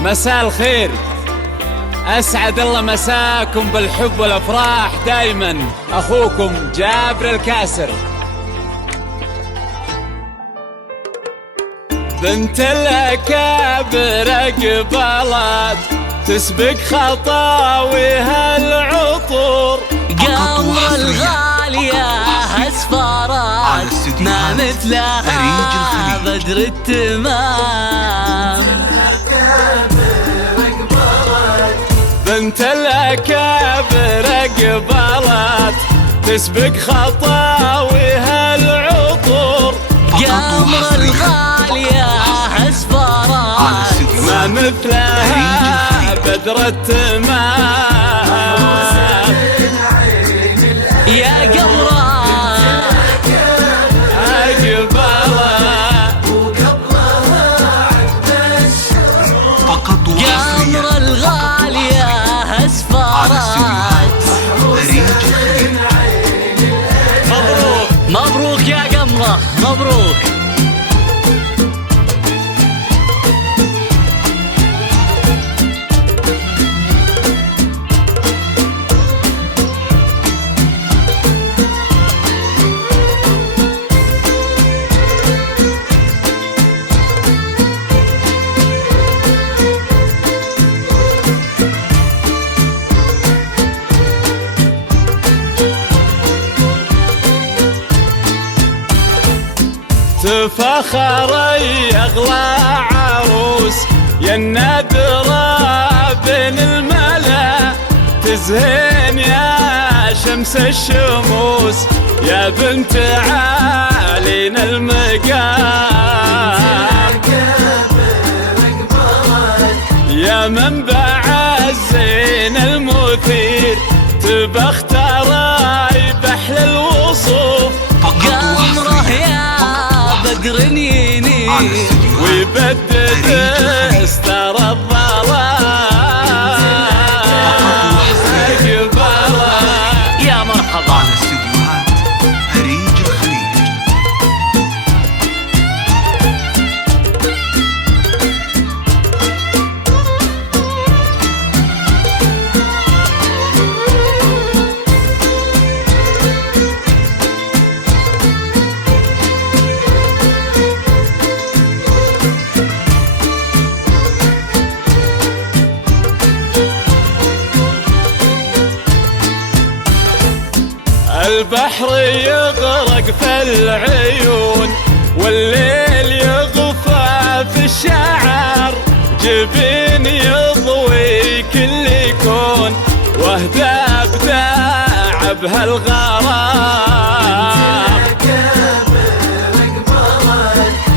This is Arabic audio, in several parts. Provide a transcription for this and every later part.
مساء الخير، أسعد الله مساكم بالحب والأفراح دايما. أخوكم جابر الكاسر. بنت الأكابر قبلت تسبق خطاويها العطور، قمر الغالية أسفارات ما مثلها بدر التمام. بنت الأكابر قبلت تسبق خطاويها العطور، قمر الغالية أسفارات ما مثلها بدر التمام. يا قمرة قمر الغالية أسفارات. مبروك مبروك يا قمرة، مبروك. تفخري أغلى عروس يا النادرة بين الملا، تزهين يا شمس الشموس يا بنت عالين المقام. يا منبع الزين المثير تبختري بحل الوصوف، قمره يا بدر ينير ويبدد استر الظلام. يا مرحبا. البحر يغرق في العيون والليل يغفى في الشعر، جبين يضوي كل كون واهدى ابداع بهالغرام.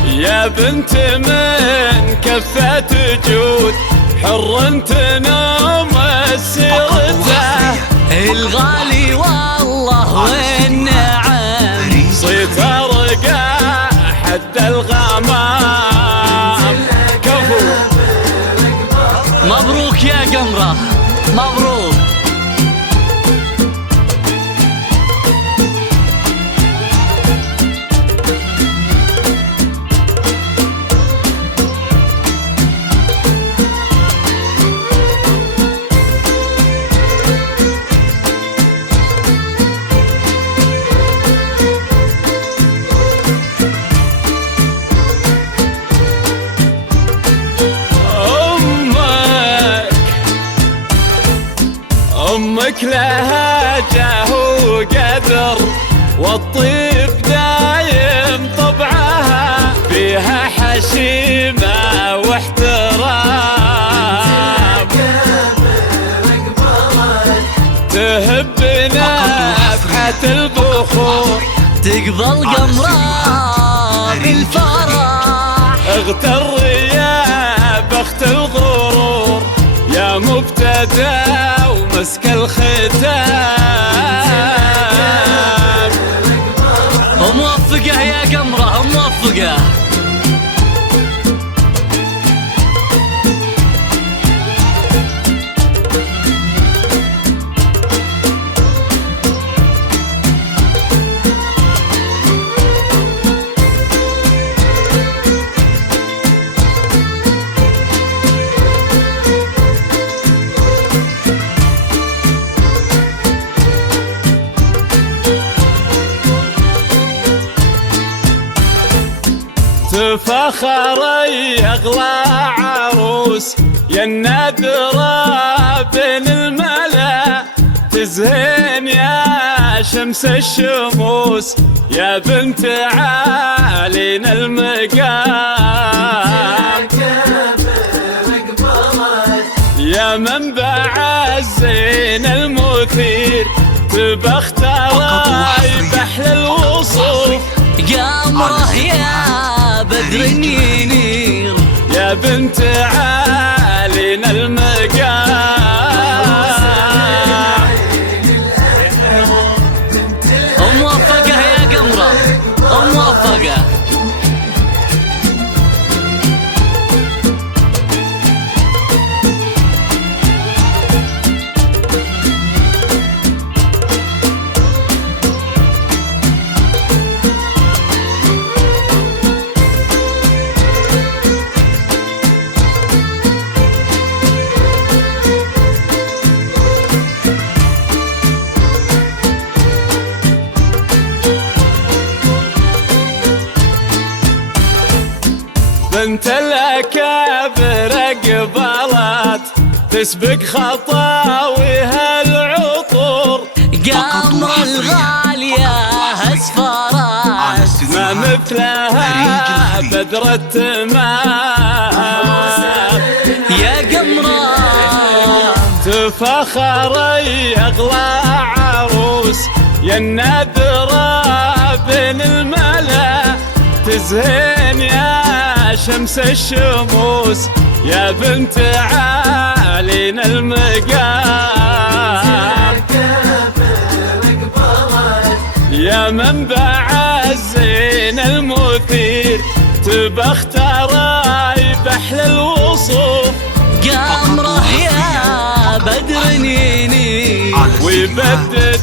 يا بنت من كفة جود حر تنام سيرته، الغالي والله والنعم صيت رقع حد الغمام. كفو. مبروك يا قمرة، مبروك. أمك لها جاه وقدر والطيب دايم طبعها، فيها حشيمة واحترام. تهب نفحة البخور تقبل قمرة بالفرح، اغتر يا بخت الغرور يا مبتدى ومسك الختام. موفقة يا قمرة، موفقة. تفخر يغلى عروس يا النادرة بين الملا، تزهين يا شمس الشموس يا بنت عالينا المقام، يا منبع الزين المثير تبختار بحل الوصوف، قمره يا بدر ينير يا بنت عالينا المقام. موفقة يا قمرة موفقة. بنت الأكابر قبلت تسبق خطاويها العطور، قمر الغالية اسفرت ما مثلها بدر التمام، يا قمرة تفخر يغلى عروس يا النادرة بين الملا، تزهين يا شمس الشموس يا بنت عالينا المقام، يا منبع الزين المثير تبختر بحل الوصوف، قمره يا بدر ينير ويبدد